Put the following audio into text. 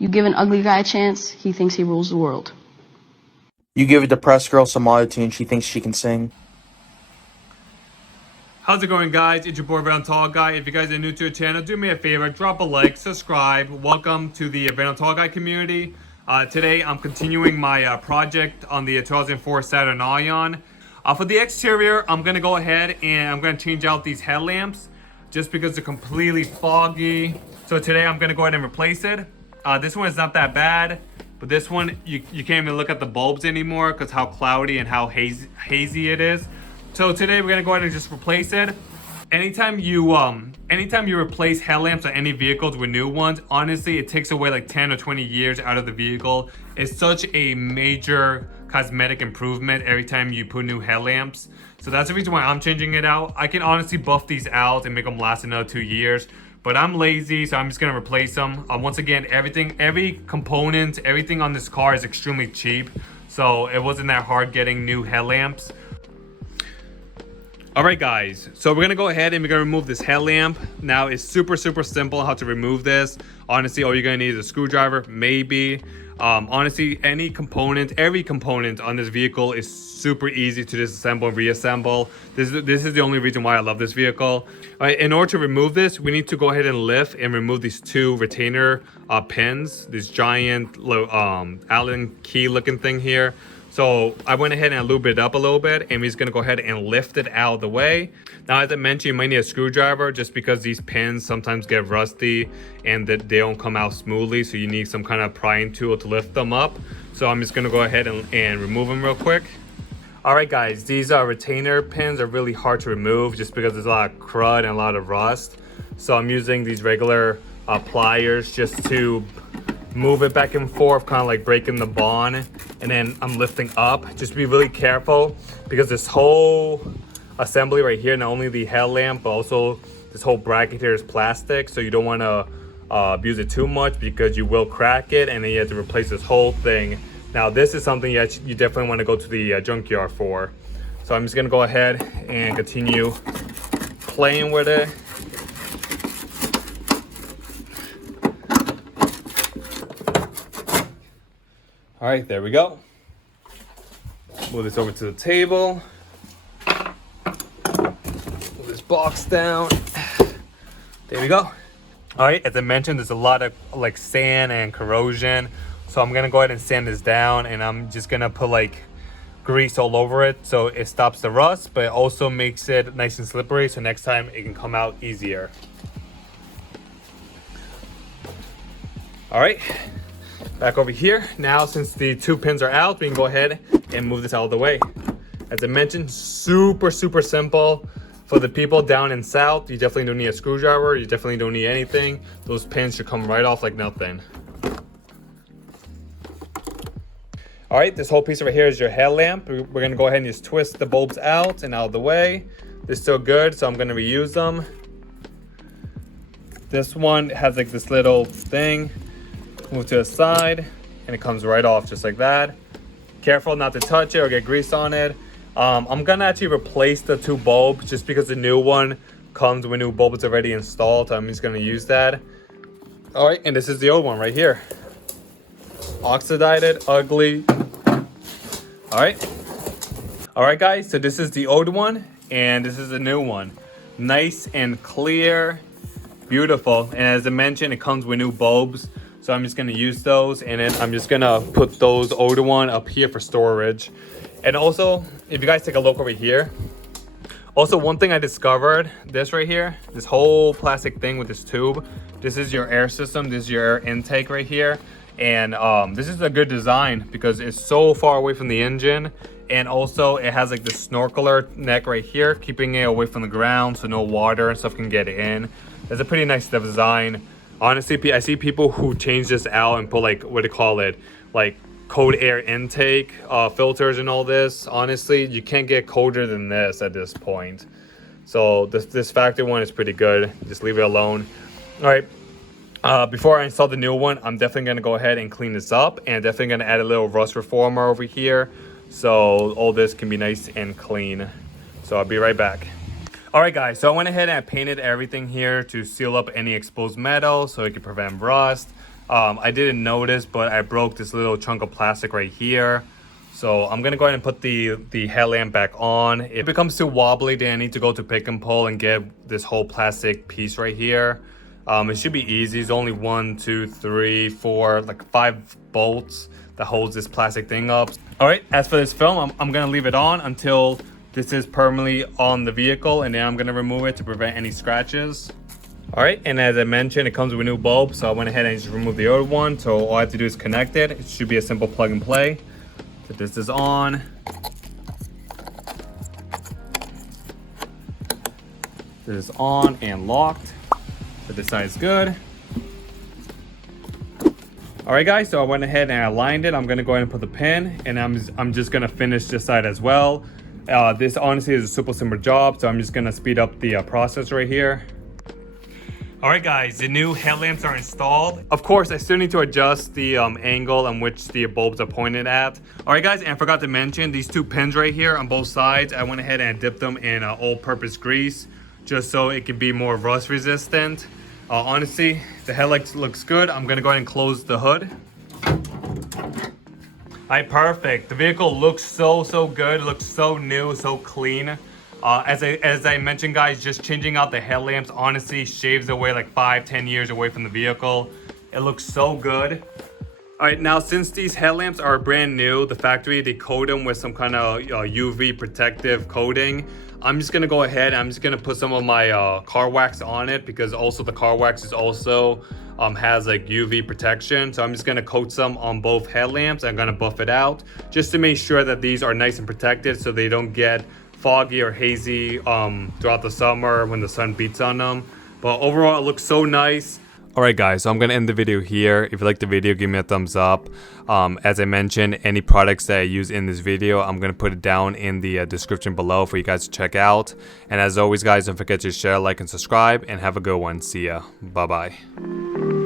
You give an ugly guy a chance, he thinks he rules the world. You give a depressed girl some autotune, she thinks she can sing. How's it going, guys? It's your boy Random Tall Guy. If you guys are new to the channel, do me a favor, drop a like, subscribe. Welcome to the Random Tall Guy community. Today I'm continuing my project on the 2004 Saturn Ion. For the exterior, I'm gonna go ahead and I'm gonna change out these headlamps just because they're completely foggy. So today I'm gonna go ahead and replace it. This one is not that bad, but this one you can't even look at the bulbs anymore because how cloudy and how hazy it is. So today we're gonna go ahead and just replace it. Anytime you replace headlamps on any vehicles with new ones, honestly, it takes away like 10 or 20 years out of the vehicle. It's such a major cosmetic improvement every time you put new headlamps. So that's the reason why I'm changing it out. I can honestly buff these out and make them last another 2 years, but I'm lazy, so I'm just gonna replace them. Once again, every component, everything on this car is extremely cheap. So it wasn't that hard getting new headlamps. All right, guys, so we're gonna go ahead and we're gonna remove this headlamp. Now it's super simple how to remove this. Honestly, all you're gonna need is a screwdriver, maybe. Honestly, every component on this vehicle is super easy to disassemble and reassemble. This is the only reason why I love this vehicle. All right, in order to remove this, we need to go ahead and lift and remove these two retainer pins, this giant Allen key looking thing here. So I went ahead and lubed it up a little bit, and we're just gonna go ahead and lift it out of the way. Now, as I mentioned, you might need a screwdriver just because these pins sometimes get rusty and that they don't come out smoothly. So you need some kind of prying tool to lift them up. So I'm just gonna go ahead and remove them real quick. All right, guys, these retainer pins are really hard to remove just because there's a lot of crud and a lot of rust. So I'm using these regular pliers just to move it back and forth, kind of like breaking the bond, and then I'm lifting up. Just be really careful because this whole assembly right here, not only the headlamp but also this whole bracket here is plastic, so you don't want to abuse it too much because you will crack it and then you have to replace this whole thing. Now this is something you definitely want to go to the junkyard for. So I'm just gonna go ahead and continue playing with it. All right, there we go. Move this over to the table. Move this box down. There we go. All right, as I mentioned, there's a lot of like sand and corrosion. So I'm gonna go ahead and sand this down, and I'm just gonna put like grease all over it so it stops the rust, but it also makes it nice and slippery so next time it can come out easier. All right. Back over here. Now, since the two pins are out, we can go ahead and move this out of the way. As I mentioned, super simple. For the people down in south, you definitely don't need a screwdriver. You definitely don't need anything. Those pins should come right off like nothing. All right, this whole piece over here is your headlamp. We're gonna go ahead and just twist the bulbs out and out of the way. They're still good, so I'm gonna reuse them. This one has like this little thing. Move to the side and it comes right off just like that. Careful not to touch it or get grease on it. I'm gonna actually replace the two bulbs just because the new one comes with new bulbs already installed. I'm just gonna use that. All right, and this is the old one right here. Oxidized, ugly. All right, guys, so this is the old one and this is the new one. Nice and clear, beautiful. And as I mentioned, it comes with new bulbs. So I'm just gonna use those, and then I'm just gonna put those older one up here for storage. And also, if you guys take a look over here, also one thing I discovered, this right here, this whole plastic thing with this tube, this is your air system, this is your air intake right here. And this is a good design because it's so far away from the engine, and also it has like this snorkeler neck right here, keeping it away from the ground so no water and stuff can get in. It's a pretty nice design. Honestly, I see people who change this out and put like, what do you call it? Like cold air intake filters and all this. Honestly, you can't get colder than this at this point. So this factory one is pretty good. Just leave it alone. All right. Before I install the new one, I'm definitely going to go ahead and clean this up. And definitely going to add a little rust reformer over here. So all this can be nice and clean. So I'll be right back. All right, guys, so I went ahead and I painted everything here to seal up any exposed metal so it can prevent rust. I didn't notice, but I broke this little chunk of plastic right here. So I'm gonna go ahead and put the headlamp back on. If it becomes too wobbly, then I need to go to pick and pull and get this whole plastic piece right here. It should be easy. It's only 1, 2, 3, 4, like 5 bolts that holds this plastic thing up. All right, as for this film, I'm gonna leave it on until this is permanently on the vehicle, and then I'm gonna remove it to prevent any scratches. All right, and as I mentioned, it comes with a new bulb, so I went ahead and just removed the old one. So all I have to do is connect it. It should be a simple plug and play. So this is on. This is on and locked. So this side is good. All right, guys, so I went ahead and I aligned it. I'm gonna go ahead and put the pin, and I'm just gonna finish this side as well. This honestly is a super simple job, so I'm just gonna speed up the process right here. All right, guys, the new headlamps are installed. Of course, I still need to adjust the angle on which the bulbs are pointed at. All right, guys, and I forgot to mention these 2 pins right here on both sides. I went ahead and dipped them in all-purpose grease just so it can be more rust resistant. Honestly, the headlight looks good. I'm gonna go ahead and close the hood. All right, perfect. The vehicle looks so good. It looks so new, so clean. As I mentioned, guys, just changing out the headlamps honestly shaves away like 5-10 years away from the vehicle. It looks so good. All right, now since these headlamps are brand new, the factory, they coat them with some kind of UV protective coating. I'm just gonna go ahead, I'm just gonna put some of my car wax on it, because also the car wax is also has like UV protection. So I'm just gonna coat some on both headlamps. I'm gonna buff it out just to make sure that these are nice and protected so they don't get foggy or hazy throughout the summer when the sun beats on them. But overall, it looks so nice. All right, guys, so I'm gonna end the video here. If you like the video, give me a thumbs up. As I mentioned, any products that I use in this video, I'm gonna put it down in the description below for you guys to check out. And as always, guys, don't forget to share, like, and subscribe, and have a good one. See ya. Bye bye.